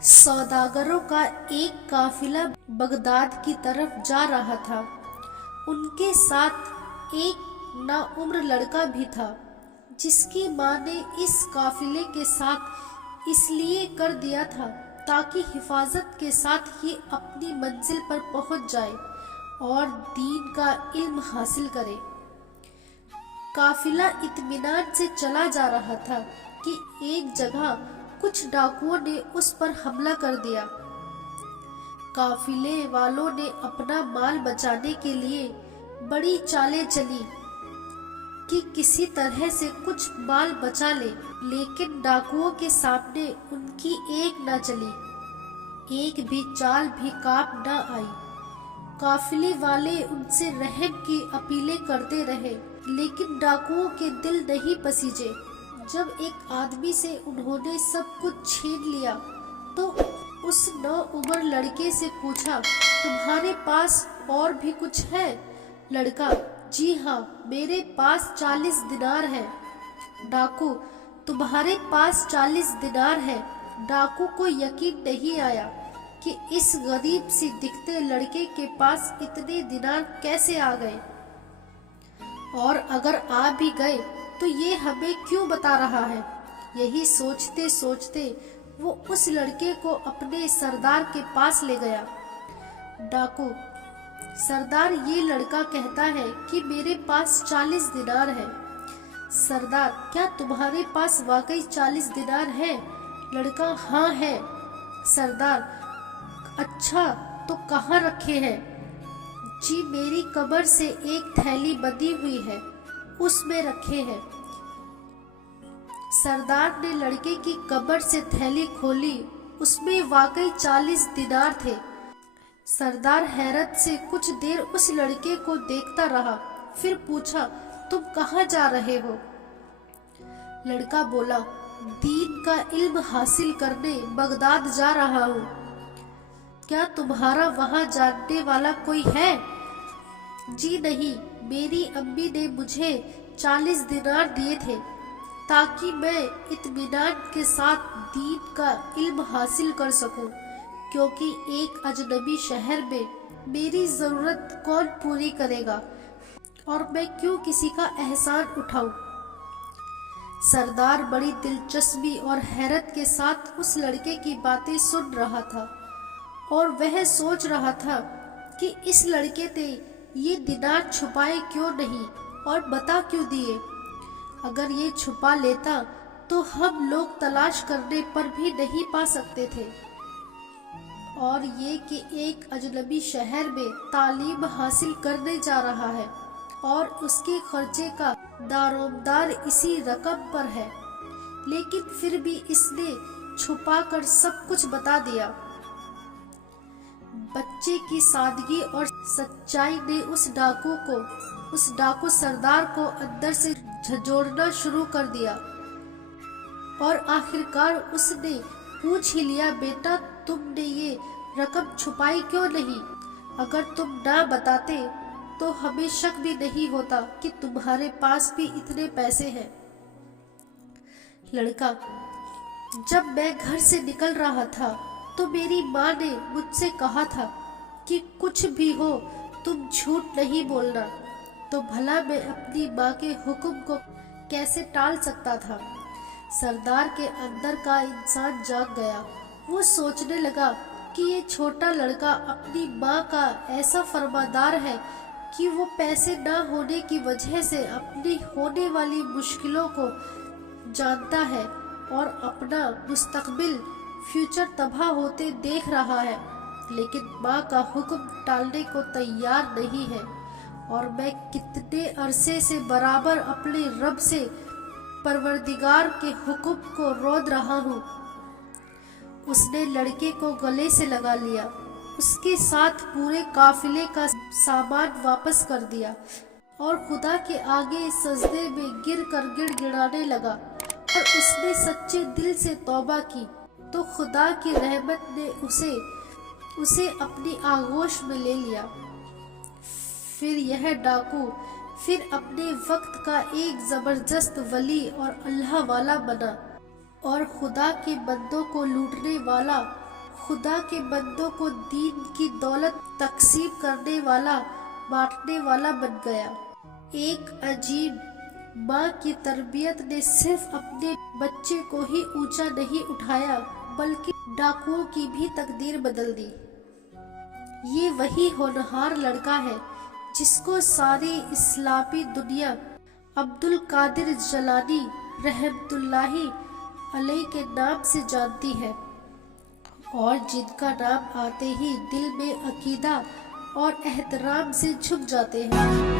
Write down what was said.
सौदागरों का एक काफिला बगदाद की तरफ जा रहा था। उनके साथ एक नाउम्र लड़का भी था, जिसकी माँ ने इस काफिले के साथ इसलिए कर दिया था ताकि हिफाजत के साथ ये अपनी मंजिल पर पहुंच जाए और दीन का इल्म हासिल करे। काफिला इत्मीनान से चला जा रहा था कि एक जगह कुछ डाकुओं ने उस पर हमला कर दिया। काफिले वालों ने अपना माल बचाने के लिए बड़ी चालें चली कि किसी तरह से कुछ माल बचा ले, लेकिन डाकुओं के सामने उनकी एक न चली, एक भी चाल भी काम न आई। काफिले वाले उनसे रहम की अपीलें करते रहे, लेकिन डाकुओं के दिल नहीं पसीजे। जब एक आदमी से उन्होंने सब कुछ छीन लिया तो उस नौउम्र लड़के से पूछा, तुम्हारे पास और भी कुछ है? लड़का, जी हाँ, मेरे पास 40 दिनार है। डाकू, तुम्हारे पास 40 दिनार है? डाकू को यकीन नहीं आया कि इस गरीब सी दिखते लड़के के पास इतने दिनार कैसे आ गए, और अगर आ भी गए तो ये हमें क्यों बता रहा है। यही सोचते सोचते वो उस लड़के को अपने सरदार के पास ले गया। डाकू, सरदार, ये लड़का कहता है कि मेरे पास 40 दिनार है। सरदार, क्या तुम्हारे पास वाकई 40 दिनार है? लड़का, हाँ है। सरदार, अच्छा, तो कहाँ रखे हैं? जी, मेरी कब्र से एक थैली बंधी हुई है, उसमें रखे हैं। सरदार ने लड़के की कब्र से थैली खोली, उसमें वाकई 40 दिनार थे। सरदार हैरत से कुछ देर उस लड़के को देखता रहा, फिर पूछा, तुम कहाँ जा रहे हो? लड़का बोला, दीन का इल्म हासिल करने बगदाद जा रहा हूँ। क्या तुम्हारा वहाँ जानने वाला कोई है? जी नहीं, मेरी अम्मी ने मुझे 40 दिनार दिए थे ताकि मैं इत्मीनान के साथ दीन का इल्म हासिल कर सकूं, क्योंकि एक अजनबी शहर में मेरी ज़रूरत कौन पूरी करेगा, और मैं क्यों किसी का एहसान उठाऊं। सरदार बड़ी दिलचस्पी और हैरत के साथ उस लड़के की बातें सुन रहा था, और वह सोच रहा था कि इस लड़के ने ये दिनार छुपाए क्यों नहीं और बता क्यों दिए। अगर ये छुपा लेता तो हम लोग तलाश करने पर भी नहीं पा सकते थे, और ये कि एक अजनबी शहर में तालीम हासिल करने जा रहा है और उसके खर्चे का दारोमदार इसी रकम पर है, लेकिन फिर भी इसने छुपा कर सब कुछ बता दिया। बच्चे की सादगी और सच्चाई ने उस डाकू सरदार को अंदर से झंझोड़ना शुरू कर दिया, और आखिरकार उसने पूछ ही लिया, बेटा, तुमने ये रकम छुपाई क्यों नहीं? अगर तुम ना बताते तो हमें शक भी नहीं होता कि तुम्हारे पास भी इतने पैसे हैं। लड़का, जब मैं घर से निकल रहा था तो मेरी माँ ने मुझसे कहा था कि कुछ भी हो तुम झूठ नहीं बोलना, तो भला मैं अपनी माँ के हुक्म को कैसे टाल सकता था। सरदार के अंदर का इंसान जाग गया। वो सोचने लगा कि ये छोटा लड़का अपनी माँ का ऐसा फरमादार है कि वो पैसे न होने की वजह से अपनी होने वाली मुश्किलों को जानता है और अपना मुस्तकबिल फ्यूचर तबाह होते देख रहा है, लेकिन माँ का हुक्म टालने को तैयार नहीं है। और मैं कितने अरसे से बराबर अपने रब से परवरदिगार के हुक्म को रोद रहा हूँ। उसने लड़के को गले से लगा लिया, उसके साथ पूरे काफिले का सामान वापस कर दिया और खुदा के आगे सजदे में गिर कर गिड़गिड़ाने लगा, और उसने सच्चे दिल से तौबा की तो खुदा की रहमत ने उसे अपनी आगोश में ले लिया। फिर यह डाकू फिर अपने वक्त का एक जबरदस्त वली और अल्लाह वाला बना, और खुदा के बंदों को लूटने वाला خدا کے بندوں کو دین کی دولت تقسیم کرنے والا، بانٹنے والا بن گیا۔ ایک عجیب ماں کی تربیت نے صرف اپنے بچے کو ہی اونچا نہیں اٹھایا بلکہ ڈاکوؤں کی بھی تقدیر بدل دی۔ یہ وہی ہونہار لڑکا ہے جس کو ساری اسلامی دنیا عبد القادر جیلانی رحمۃ اللہ علیہ کے نام سے جانتی ہے، اور جن کا نام آتے ہی دل میں عقیدہ اور احترام سے جھک جاتے ہیں۔